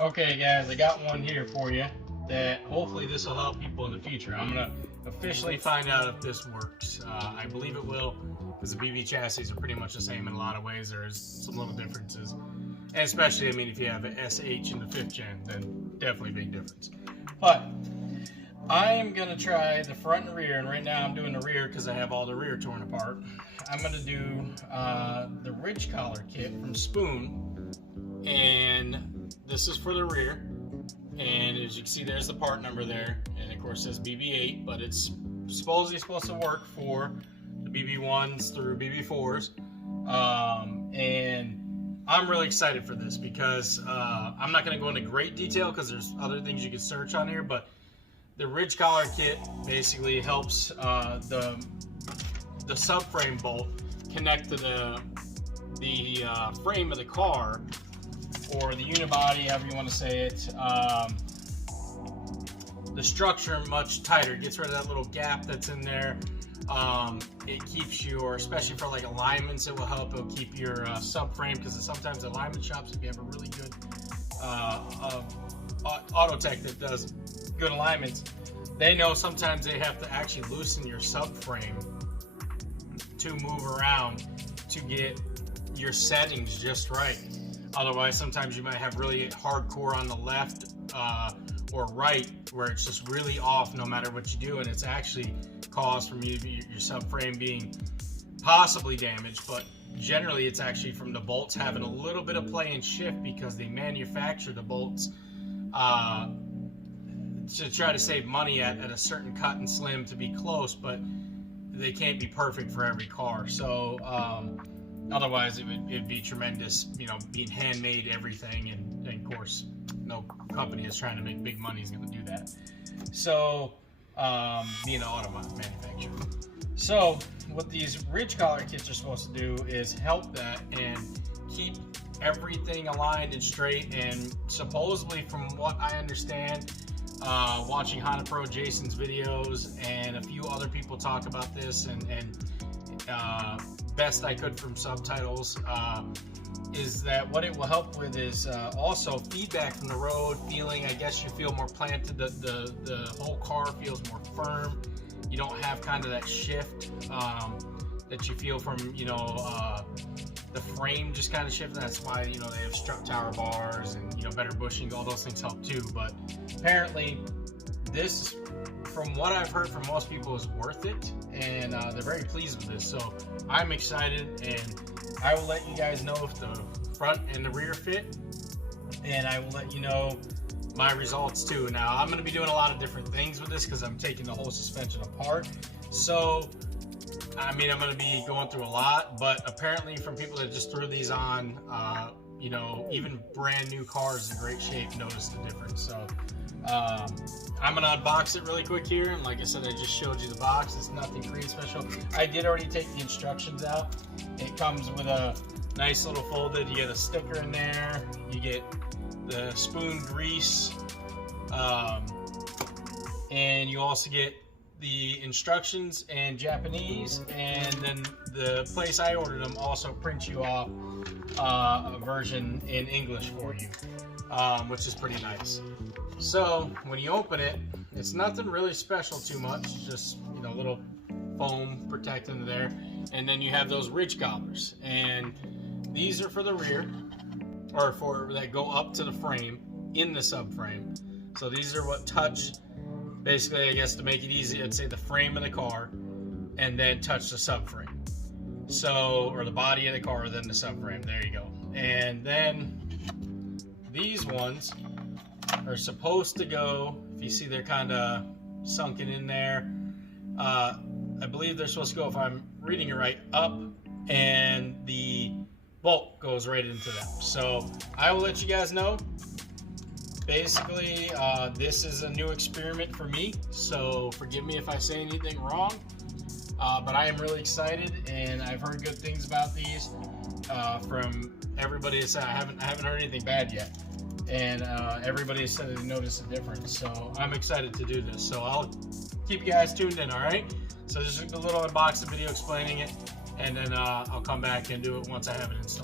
Okay guys, I got one here for you that hopefully this will help people in the future. I'm gonna officially find out if this works. I believe it will, because the BB chassis are pretty much the same in a lot of ways. There's some little differences, and especially, I mean, if you have an SH in the 5th gen, then definitely big difference. But I'm gonna try the front and rear, and right now I'm doing the rear because I have all the rear torn apart. I'm gonna do the ridge collar kit from Spoon, and this is for the rear. And as you can see, there's the part number there, and of course it says BB8, but it's supposedly supposed to work for the BB1s through BB4s. And I'm really excited for this because I'm not going to go into great detail because there's other things you can search on here, but the ridge collar kit basically helps the subframe bolt connect to the frame of the car, or the unibody, however you want to say it, the structure much tighter. It gets rid of that little gap that's in there. It keeps your, especially for like alignments, it will help. It'll keep your subframe, because sometimes alignment shops, if you have a really good auto tech that does good alignments, they know sometimes they have to actually loosen your subframe to move around to get your settings just right. Otherwise, sometimes you might have really hardcore on the left or right, where it's just really off no matter what you do, and it's actually caused from your subframe being possibly damaged. But generally, it's actually from the bolts having a little bit of play and shift, because they manufacture the bolts to try to save money at a certain cut and slim to be close, but they can't be perfect for every car. So otherwise, it'd be tremendous, you know, being handmade everything, and of course, no company that's trying to make big money is going to do that. So, being an auto manufacturer. So, what these ridge collar kits are supposed to do is help that and keep everything aligned and straight. And supposedly, from what I understand, watching Honda Pro Jason's videos and a few other people talk about this, and best I could from subtitles, is that what it will help with is also feedback from the road, feeling, I guess you feel more planted, the whole car feels more firm. You don't have kind of that shift that you feel from, you know, the frame just kind of shifting. That's why, you know, they have strut tower bars and, you know, better bushing. All those things help too. But apparently this, from what I've heard from most people, is worth it, and they're very pleased with this. So I'm excited, and I will let you guys know if the front and the rear fit, and I will let you know my results too. Now, I'm going to be doing a lot of different things with this because I'm taking the whole suspension apart. So, I mean, I'm going to be going through a lot, but apparently from people that just threw these on, you know, even brand new cars in great shape notice the difference. So, I'm going to unbox it really quick here, and like I said, I just showed you the box. It's nothing crazy special. I did already take the instructions out. It comes with a nice little folded, you get a sticker in there, you get the Spoon grease, and you also get the instructions in Japanese, and then the place I ordered them also prints you off a version in English for you, which is pretty nice. So when you open it, it's nothing really special too much, just, you know, little foam protecting there, and then you have those ridge collars, and these are for the rear, or for that go up to the frame in the subframe. So these are what touch, basically, I guess to make it easy, I'd say the frame of the car, and then touch the subframe. So, or the body of the car, then the subframe. There you go. And then these ones are supposed to go, if you see they're kind of sunken in there, I believe they're supposed to go, if I'm reading it right, up, and the bolt goes right into them. So I will let you guys know. Basically, this is a new experiment for me, so forgive me if I say anything wrong, but I am really excited, and I've heard good things about these from everybody. I haven't heard anything bad yet, and everybody said they noticed a difference. So I'm excited to do this. So I'll keep you guys tuned in. All right. So just a little unboxing video explaining it, and then I'll come back and do it once I have it installed.